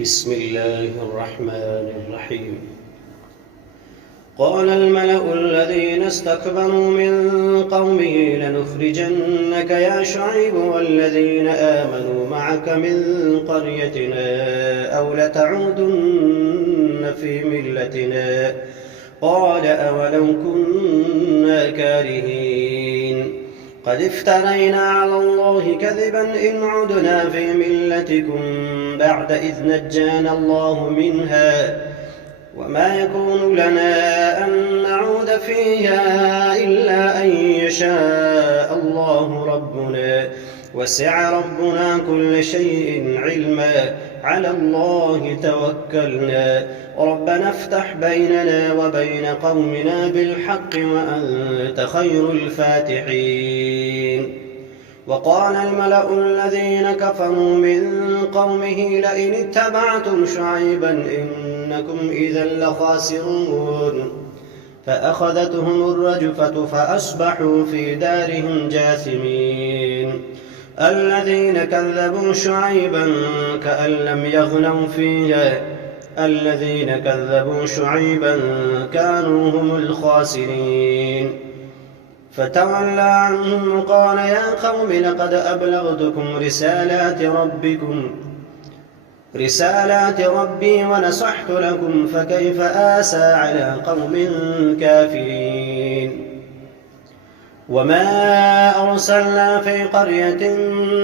بسم الله الرحمن الرحيم. قال الملأ الذين استكبروا من قومه لنخرجنك يا شعيب والذين آمنوا معك من قريتنا أو لتعودن في ملتنا. قال أولو كنا كارهين قد افترينا على الله كذبا إن عدنا في ملتكم بعد إذ نجانا الله منها وما يكون لنا أن نعود فيها إلا أن يشاء الله ربنا وسع ربنا كل شيء علما على الله توكلنا ربنا افتح بيننا وبين قومنا بالحق وأنت خير الفاتحين. وقال الملأ الذين كفروا من قومه لئن اتبعتم شعيبا إنكم إذا لخاسرون فأخذتهم الرجفة فأصبحوا في دارهم جاثمين. الذين كذبوا شعيبا كأن لم يغنوا فيها الذين كذبوا شعيبا كانوا هم الخاسرين. فتولى عنهم وقال يا قوم لقد أبلغتكم رسالات ربي ونصحت لكم فكيف آسى على قوم كافرين. وما أرسلنا في قرية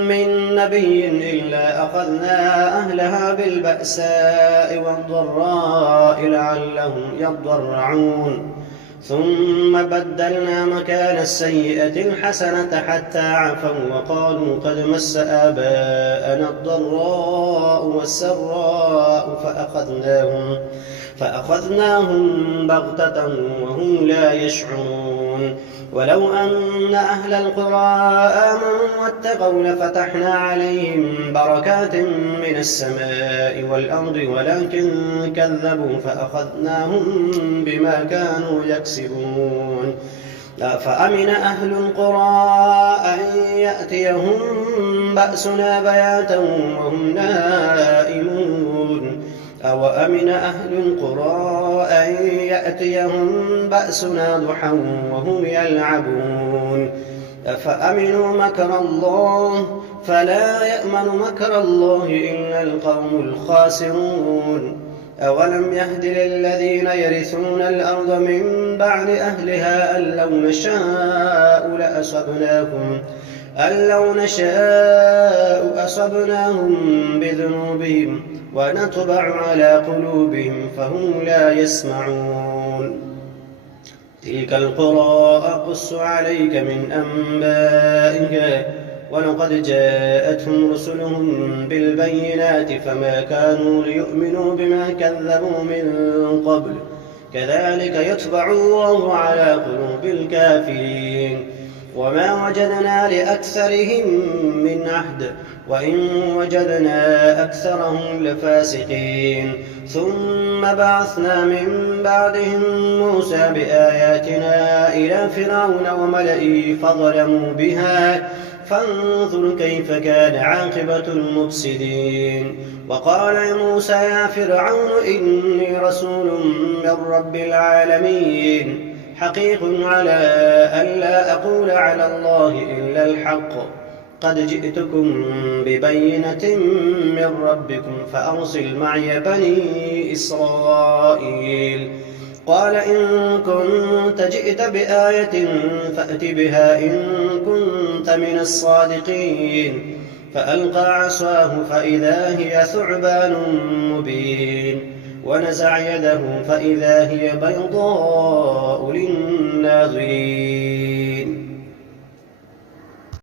من نبي إلا أخذنا أهلها بالبأساء والضراء لعلهم يضرعون ثم بدلنا مكان السيئة الحسنة حتى عفوا وقالوا قد مس آباءنا الضراء والسراء فأخذناهم بغتة وهم لا يشعرون. ولو أن أهل القرى آمنوا واتقوا لفتحنا عليهم بركات من السماء والأرض ولكن كذبوا فأخذناهم بما كانوا يكسبون. فأمن أهل القرى أن يأتيهم بأسنا بياتا وهم نائمون أو أمن أهل القرى أن يأتيهم بأسنا ضحى وهم يلعبون. أفأمنوا مكر الله فلا يأمن مكر الله إلا القوم الخاسرون. أولم يهد للذين يرثون الأرض من بعد أهلها أن لو نشاء أصبناهم بذنوبهم ونطبع على قلوبهم فهم لا يسمعون. تلك القرى أقص عليك من أنبائها ولقد جاءتهم رسلهم بالبينات فما كانوا ليؤمنوا بما كذبوا من قبل كذلك يطبع الله على قلوب الكافرين. وما وجدنا لأكثرهم من عهد وإن وجدنا أكثرهم لفاسقين. ثم بعثنا من بعدهم موسى بآياتنا إلى فرعون وملئه فظلموا بها فانظر كيف كان عاقبة المفسدين. وقال موسى يا فرعون إني رسول من رب العالمين حقيق على ألا أقول على الله إلا الحق قد جئتكم ببينة من ربكم فأرسل معي بني إسرائيل. قال إن كنت جئت بآية فأت بها إن كنت من الصادقين. فألقى عصاه فإذا هي ثعبان مبين ونزع يده فإذا هي بيضاء للناظرين.